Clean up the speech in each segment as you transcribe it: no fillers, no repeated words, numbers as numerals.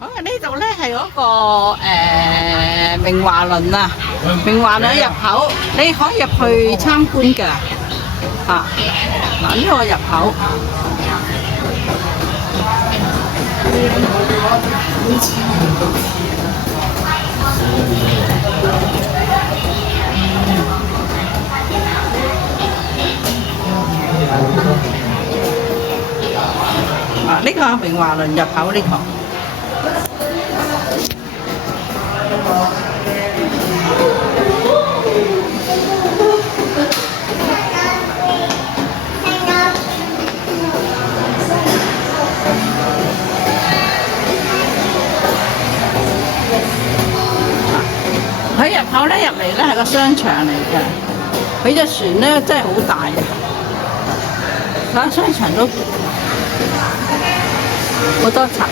好啊！呢度咧係嗰個明華輪啊，明華輪入口，你可以入去參觀㗎。啊，嗱呢個入口。啊，呢個明華輪入口呢個。佢入口咧入嚟咧係個商場嚟嘅，佢隻船咧真係好大嘅，睇商場都好多層。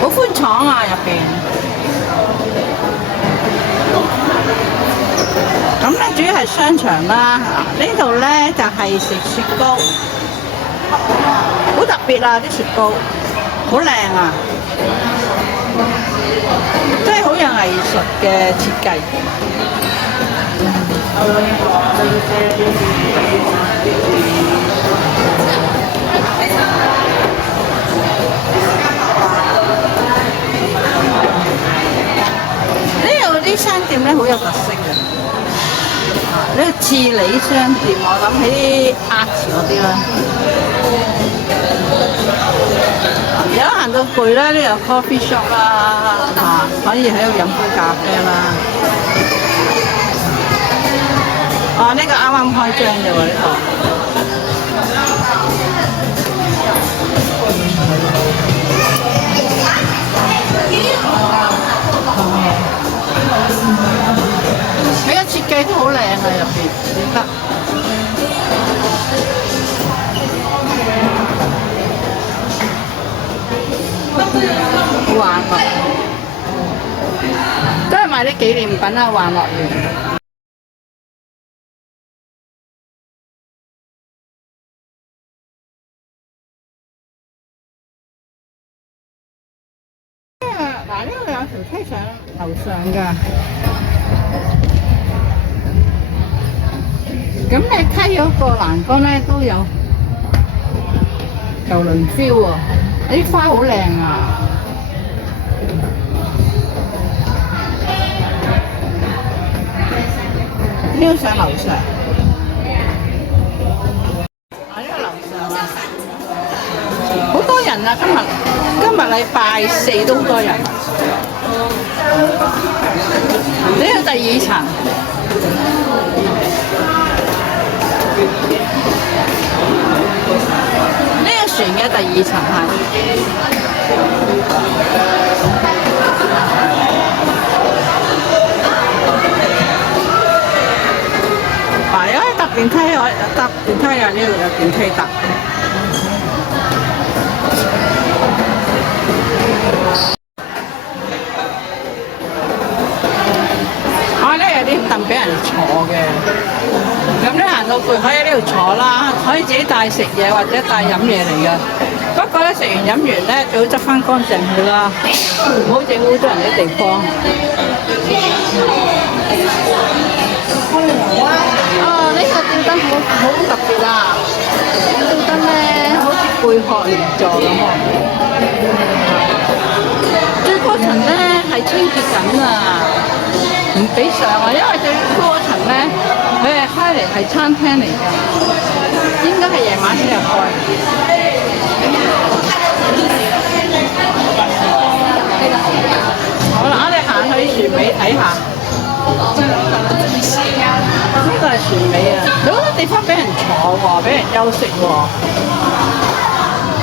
好寬敞啊入邊。咁咧主要係商場啦，呢度咧就係食雪糕，好特別啊啲雪糕，好靚啊，真係好有藝術嘅設計。呢度啲商店咧好有特色嘅。呢個治理商店，我諗起Arts嗰啲啦。而家行到攰啦，呢度 coffee shop 啦，可以喺度飲杯咖啡啦。呢個啱啱開張嘅喎呢度。佢個設計都好靚啊，入邊點得？好玩啊！都係賣啲紀念品啊，玩樂園。嗱，呢度有條梯上樓上㗎。咁你梯嗰個欄杆咧都有郵輪 feel 喎，啲花好靚啊！呢個上樓上，呢個樓上啊，好多人啊！今日禮拜四都好多人。呢個第二層。呢個船嘅第二層係，如果搭電梯可以搭電梯啊，呢度有電梯搭。呢有啲凳俾人坐嘅。咁咧行到攰可以喺呢度坐啦，可以自己帶食嘢或者帶飲嘢嚟嘅。不過咧食完飲完咧最好執翻乾淨佢啦，唔好整污糟人啲地方。呢個吊燈好特別啊！吊燈咧好似貝殼連座咁喎。最高層咧係清潔緊啊，唔俾上啊，因為最高層咧。佢係開嚟係餐廳嚟㗎，應該係夜晚先入開。好啦，我哋行去船尾睇下。呢個係船尾啊，有好多地方俾人坐喎，俾人休息喎。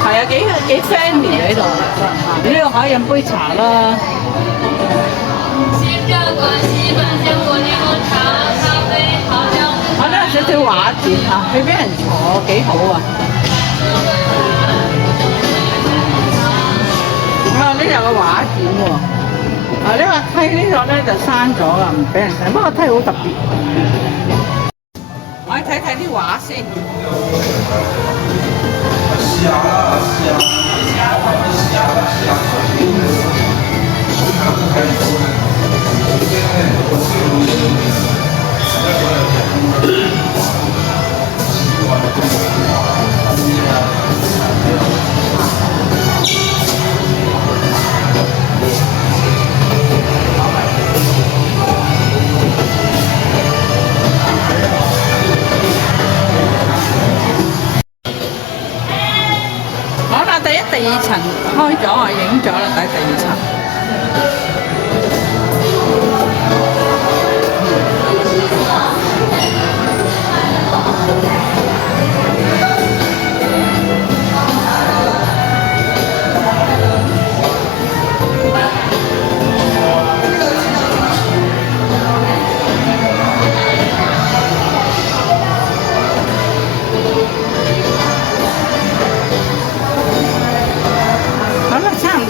係啊，幾 friendly 喺度。呢度可以飲杯茶啦。少少畫展啊，佢俾人坐幾好啊！有個畫展喎。啊，呢個梯呢個咧就閂咗啦，唔俾人睇。不過梯好特別。我哋睇睇啲畫先。好啦，第一、第二層開咗，我影咗啦，第二層。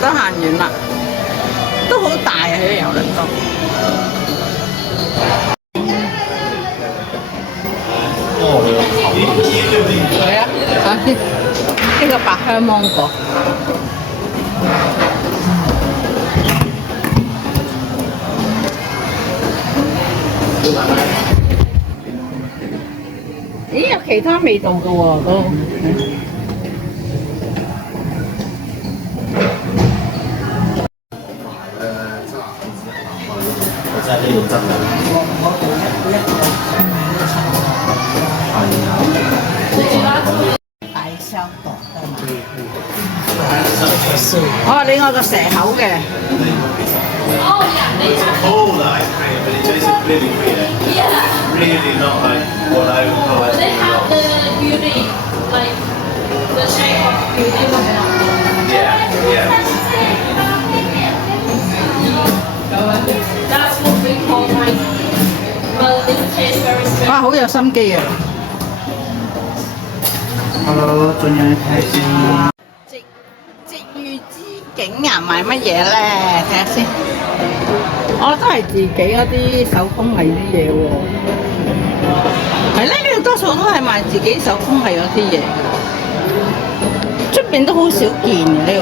都行完啦，都好大啊！呢個遊輪都。係啊，睇先，呢個百香芒果。咦，有其他味道嘅喎都。在呢度執嘅，大箱檔哦，另外個蛇口嘅。Cold ice cream, but it tastes really weird. Yeah. Really not like what I would call ice They cream. have the beauty, like the shape of beauty vanilla. Yeah, yeah. That's what we call like, but it tastes very sweet. 哇，好有心機啊！ Hello，盡量睇先。值遇之境啊，賣乜嘢咧？睇下先。哦，都係自己嗰啲手工藝啲嘢喎。係咧，呢度多數都係賣自己手工藝嗰啲嘢。出邊都好少見嘅呢個。